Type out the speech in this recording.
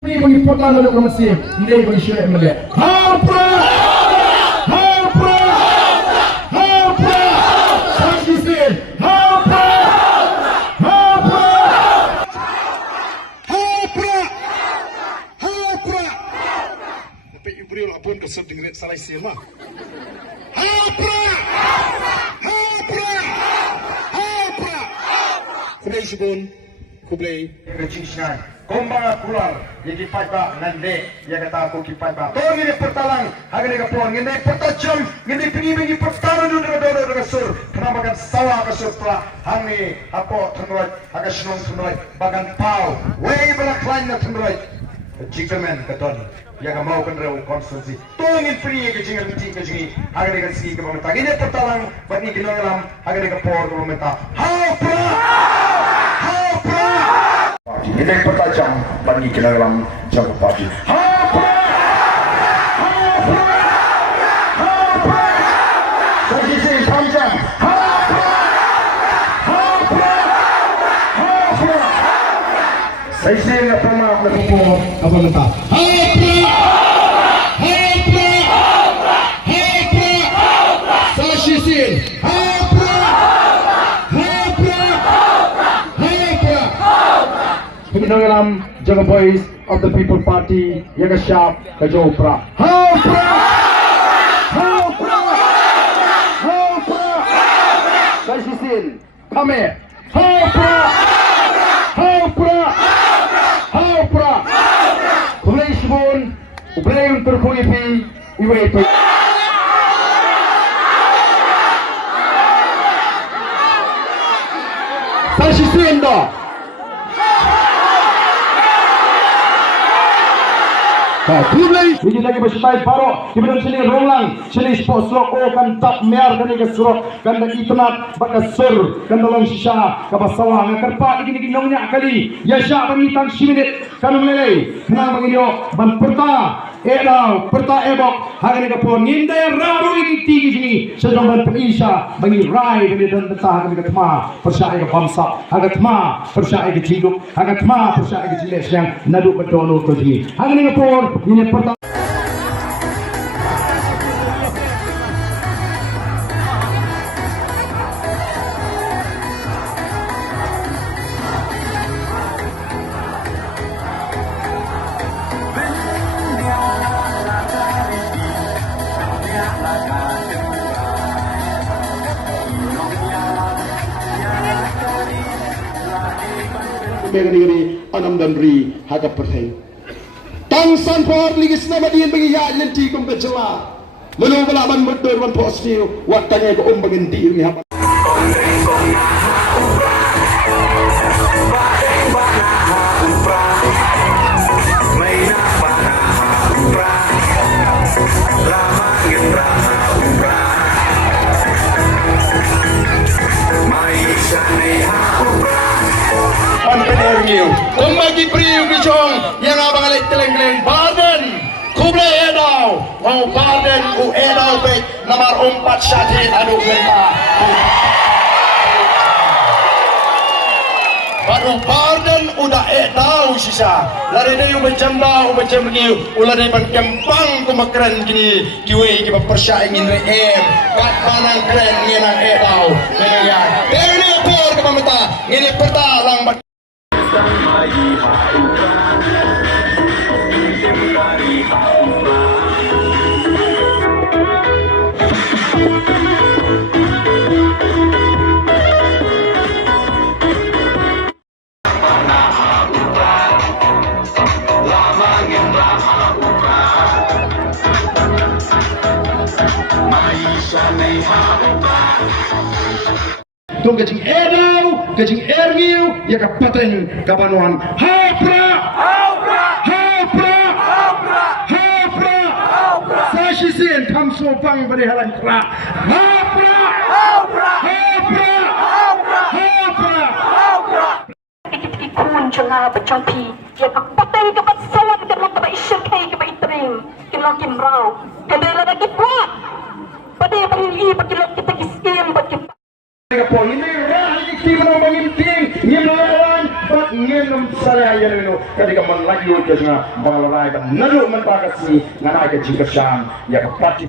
Important untuk masih hindi ko share mali. Hapra! Hapra! Hapra! Sakisin! Hapra! Hapra! Hapra! Hapra! Tapi ibu dia lapun kesel dengan salah sema. Hapra! Hapra! Hapra! Kublai subun, kublai kecingsan. Kumbang pulang, yang kipat ba nande, yang kata aku kipat ba. Tolong ini pertalang, harga mereka pulang, ini pertajam, ini pergi pertaruh dulu dengan sur. Kenapa kan sawah ke sur telah hangi apa tenggelat, agak senang tenggelat, bahkan pau, way belak lain tenggelat. Jika men ketoni, yang mau kan rew konstansi. Tolong ini pergi ke jingan, harga mereka sih ke pemerintah. Ini pertalang, bagi kinolam, harga mereka pulang ke pemerintah. Hapra! Hapra! Ini pertajam bagi kita dalam jago pagi. Hapra! Hapra! Hapra! Sisi panjang. Hapra! Hapra! Hapra! Sisi apa mak lepupu apa mentah. Hapra! Hapra! Hapra! Sisi. Hapra! Hapra! Hapra! Pinangalam Jaga Boys of the People Party Yaga Sharp Kajopra. Hapra! Hapra! Hapra! Kashisin, come here. Hapra! Hapra! Hapra! Kulay Shibun, Ublay Turkulipi, Iway. Kashisin do. Kulay, hindi lagi bersyarat paro. Kemudian sini rolang, sini sponsor o kan tak mer kan ikan surok kan dak itnat bakas sur kan dalam sisa kabasawang kerpa ini ginongnya kali. Ya sya pamitan siminit kan melelai. Kenang menginyo ban perta edau perta ebok hari ni kapon ngindai raru ini tinggi sini sedang ban penisha bagi rai kami dan betah kami ketma persyai ke bangsa agat ma persyai ke hidup agat ma persyai ke jenis yang naduk berdono ke sini hari ni kapon ini pertama Megani anam dan ri hagap perhai. Tangsan por ligis na madiin bagi ya lenti kum kecela. Melu belaban betul wan positif watanya ko umbagin di ni hapa. Umbagi priu kicong yang abang alik teleng-teleng baden kublai edau mau baden u edau pek nomor 4 syadid adu mereka baru baden udah edau sisa lari dari macam dah macam ni ulah dari kempang kumakran kini kiwe kita persyai ingin reem kat panang keren ngenang edau mengenai ini por ke pemerintah ini pertalang Tung kecing edau, kecing ergiu, ya kapaten kapanuan. Hapra, hapra, hapra, hapra, hapra, hapra. Sasisin kamso pang berihalan kra. Hapra, hapra, hapra, hapra, hapra, hapra. Ikun cenga bercampi, ya kapaten kapat sawat dengan pada isyuk kai kapat itrim, kilo kimrau, kendala lagi kuat. Pada pagi pakilok kita kiskim pakilok. Ini rah ini kita mau menginting, ngelawan, bak ngenom saya yang ini ketika menaiki ke sana banglarai dan nalu mentagasi nganai ke jingkesan ya ke parti